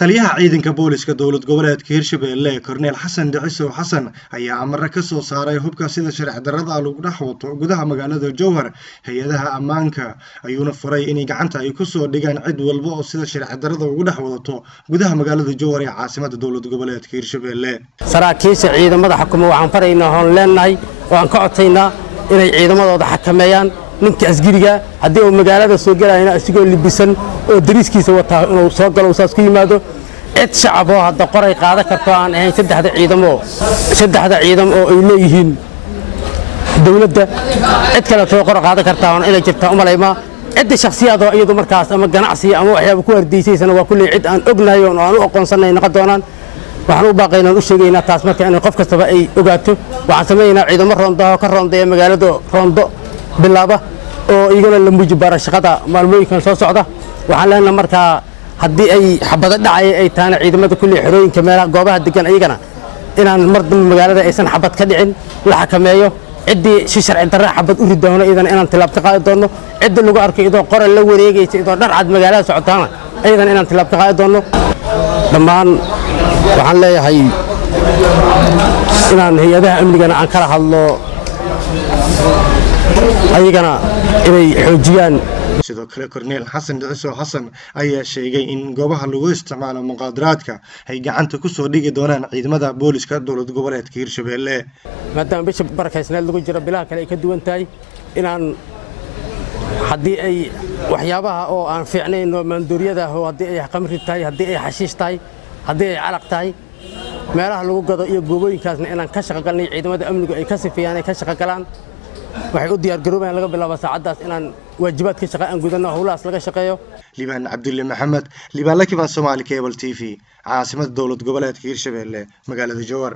taliyaha ciidanka booliska dowlad goboleedka Hirshabelle Korneel Xasan Dhiciso Xasan ayaa amar ka soo saaray hubka sida sharci darrada lagu dhaxwato gudaha magaalada Jowhar hay'adaha ammaanka ayuuna furay in gacanta ay ku soo dhigaan cid walba oo sida sharci darrada ugu dhaxwato gudaha magaalada Jowhar ee caasimadda dowlad goboleedka Hirshabelle saraakiisha ciidamada xukuumadda waxaan faraynaa hoon leenahay waan ka codsayna inay ciidamadooda xakameeyaan ninka asgariga haddii uu magaalada soo galayna asigoo libisan oo dariiskiisa wata inuu soo galo saas ku yimaado cid shacab oo hadda qoray qaada karto aan ahayn saddexda ciidam oo ay leeyihiin dawladda cid kale oo qor qaada karta oo inay jirta umalayma cid shakhsiyaad oo iyadu markaas ama ganacsi ama waxyaabo ku wardiisaysana waa kulli cid aan ognahay oo aan u aqoonsanay noqon doonaan waxaan u baaqaynaa u sheegaynaa taas marka in qof kastaba ay ogaato waxaan sameeynaa ciidamo roonda oo ka roondeeya magaalada roondo bilaaba oo igana la muujibara shaqada maalmooyinkan soo socda waxaan leenahay marka haddii ay xabada dhacay ay taana ciidamada kulli xirooyinka meelaha goobaha degan ayagana inaan mar dambe magaalada aysan xabad ka dhicin la xakameeyo ciddii si sharci darro xabad u ridoono idan inaan tilaab ka qaadi doono cidda lagu arkay idoo qoral la wareegaysa idoo dhar cad magaalada socotaana idan inaan tilaab ka qaadi doono dhammaan waxaan leeyahay inaan hay'adaha amnigana aan kala hadlo ayagana inay xoojiyaan sidoo kale Korneel Xasan Dhiciso Xasan ayaa sheegay in goobaha lagu isticmaalo muqaadaraadka ay gacanta ku soo dhigi doonaan ciidamada booliska dowlad goboleedka Hirshabelle maadaama bisha barakaysnaad lagu jiro bilaha kale ay ka duwan tahay inaan haddii ay waxyaabaha oo aan fiicnayn oo maandooriyada oo haddii ay qamri tahay haddii ay xashiish tahay haddii ay calaq tahay meelaha lagu gado iyo goobooyinkaasna inaan ka shaqo galnay ciidamada amnigu ay ka sifeeyaan ay ka shaqo galaan waxay u diyaar garoobaan laga bilaabo saacadaas inaan waajibaadka shaqo aan gudano howlahaas laga shaqeeyo Liban Cabdulle Maxamed Liban Lakiban Somali Cable TV caasimadda dowlad goboleedka Hirshabelle magaalada Jowhar